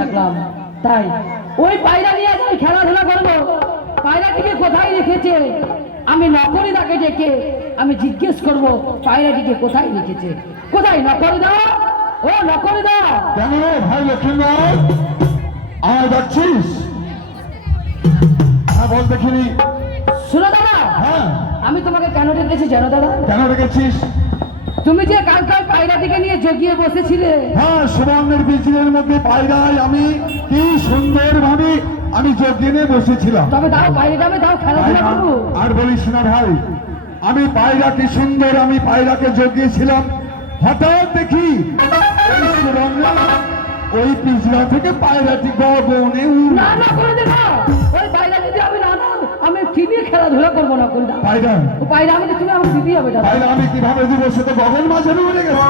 থাকলাম তাই ওই পায়রা নিয়ে আমি খেলাধুলা করবো। পায়রাটিকে কোথায় রেখেছে আমি নকরিদাকে ডেকে আমি জিজ্ঞেস করব পায়রাটিকে কোথায় রেখেছে। কোথায় নকরিদা? ও নকরিদা! কেন রে ভাই লক্ষ্মীনাথ, আমায় ডাকছিস? হ্যাঁ বল দেখিনি। শোনো দাদা, হ্যাঁ আমি তোমাকে কেন ডেকেছি জানো দাদা? কেন রেখেছিস? তুমি যে কালকাল পায়রাটিকে নিয়ে জগিয়ে বসেছিলে। হ্যাঁ, সুবর্ণের বীজের মধ্যে পায়রায় আমি কি সুন্দর ভাবে আমি জগিয়ে বসেছিলাম। তবে দাও পায়রাটা, আমি দাও খেলাধুলা করবো। আর বলিস না ভাই, আমি পায়রা কি সুন্দর আমি পায়রাকে জগিয়েছিলাম। হঠাৎ দেখি ওই সুবর্ণ ওই পিছলা থেকে পায়রাটি গগনে না না করে দেবো। ওই পায়রা যদি আমি না দাও আমি টিভি খেলাধুলা করবো না করে দাও। পায়রা ও পায়রা আমাকে তুমি আমার দিদি হবে দাদা। পায়রা আমি কিভাবে দিব? সে তো গগন মাঝে উড়ে গেছে।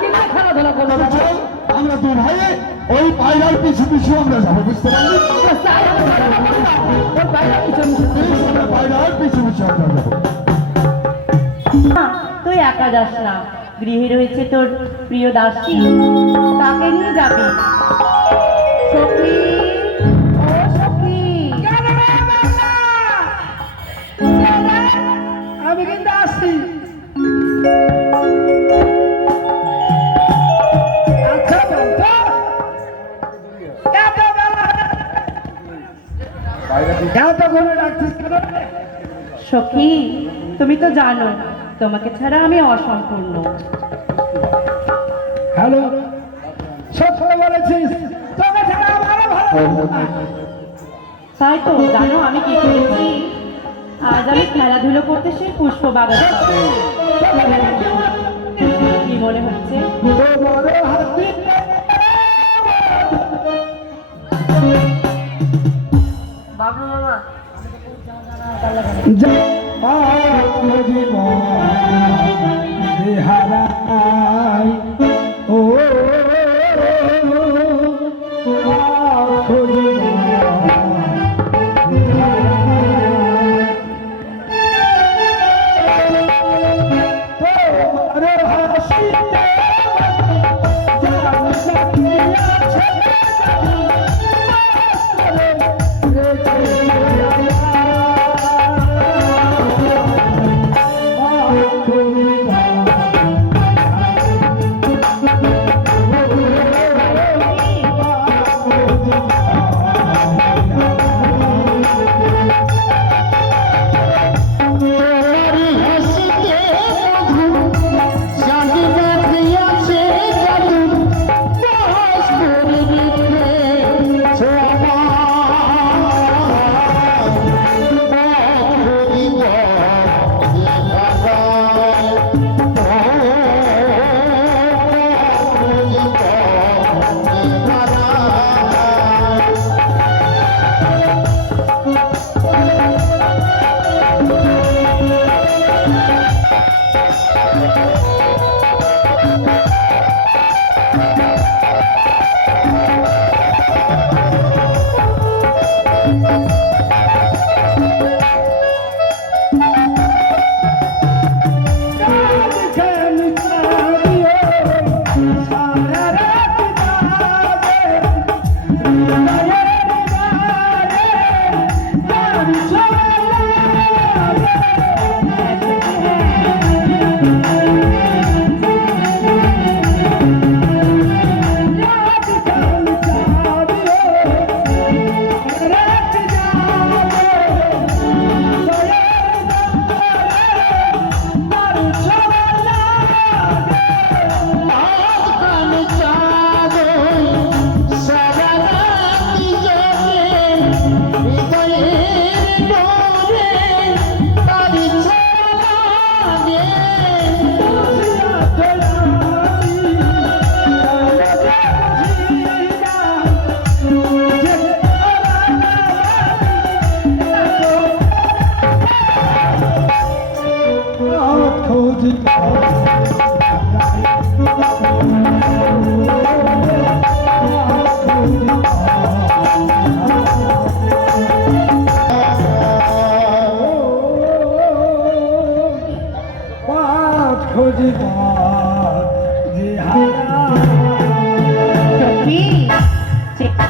কিভাবে খেলাধুলা করবো দাদা? চল, আমরা দু ভাইয়ে ওই পায়রার পিছু পিছু আমরা যাবো, বুঝতে পারলি? তাই আমি খেলাধুলা করবো না। ওই পায়রা পিছনে আমরা পায়রার পিছু পিছু আমরা যাবো। না, তুই একা যাস না, গৃহে রয়েছে তোর প্রিয় দাসী, তাকে নিয়ে যাবি। সখী, ও সখী, আমি কিন্তু আসছি। আচ্ছা বলতো এত বেলা এত করে ডাকছিস কেন? সখী, তুমি তো জানো তোমাকে ছাড়া আমি অসম্পূর্ণ। হ্যালো, সত্য বলেছিস, তোকে ছাড়া আমারও ভালো লাগে না। তাই তো জানো আমি কি করেছি? আজ আমি খেলাধুলো করতে সেই পুষ্প বাগান কি মনে হচ্ছে? বাবু মামা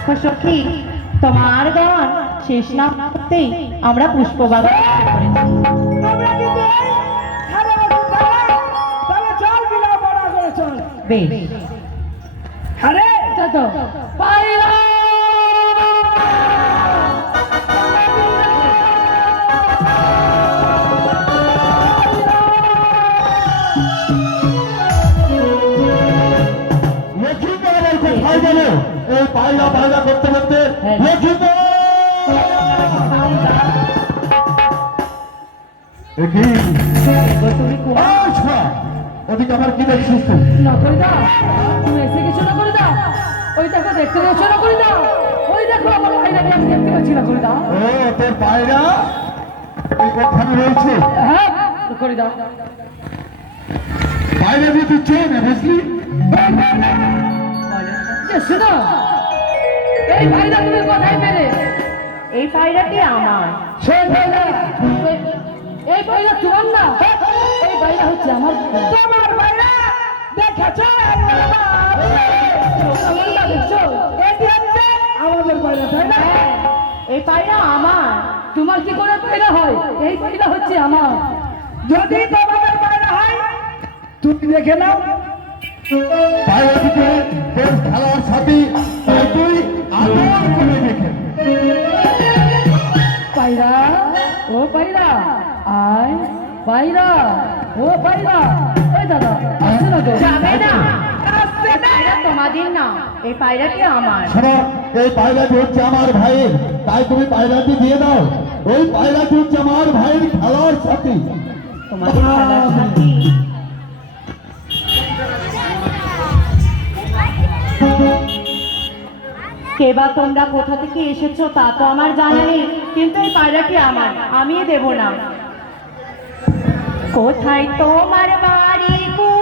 দেখো সখী, তোমার গান শেষ না করতেই আমরা পুষ্পবাগান করেছি। আমরা কিন্তু এই খেলা কোথায়? তবে চল বিনা বড়া করে চল। বেশ, আরে তো পায়রা লক্ষ্মীন্দর আবার কোথায় গেল? এই পায়রা পায়রা করতে করতে লক্ষ্মীন্দর! এ কি? তুমি কোন আচ্ছা, ওদিকে আবার কি দেখছিস তুই? নকরি দাও, তুমি এসে কিছু না করে দাও। ওই দেখো দেখতে পাচ্ছ না করে দাও। ওই দেখো আমার পায়রাকে আমি দেখতে পাচ্ছি না করে দাও। ও, তোর পায়রা ওখানে রয়েছে। হ্যাঁ করে দাও। পায়রা দিয়ে তুই চেয়ে নে, বুঝলি? যে শোনো, এই পায়রা তুমি কোথায় পেলে? এই পায়রাটি আমার। শোন পায়রা, এই পায়রা তোমার না, এই পায়রা হচ্ছে আমার। তোমার পায়রা দেখেছো? দেখছো? এটি হচ্ছে আমাদের পায়রা, তাই না? এই পায়রা আমার। তোমার কি করে পায়রা হয়? এই পায়রা হচ্ছে আমার। যদি তোমাদের পায়রা হয় তুমি দেখে নাও। পায়রা দিকে তোর খেলার সাথী, তাই তুই আদর করে দেখে। পায়রা, ও পায়রা, আয় পায়রা, ও পায়রা। এই দাদা আসছে না তো? যাবে না, এই পায়রা তোমাদের না, এই পায়রাটি আমার। শোনো, এই পায়রাটি হচ্ছে আমার ভাইয়ের, তাই তুমি পায়রাটি দিয়ে দাও। ওই পায়রাটি হচ্ছে আমার ভাইয়ের খেলার সাথী। তোমাদের খেলার সাথী। কে বা তোমরা কোথা থেকে এসেছো তা তো আমার জানা নেই, কিন্তু এই পায়রাটি আমার, আমি দেব না। কোথায় তোমার বাড়ি গো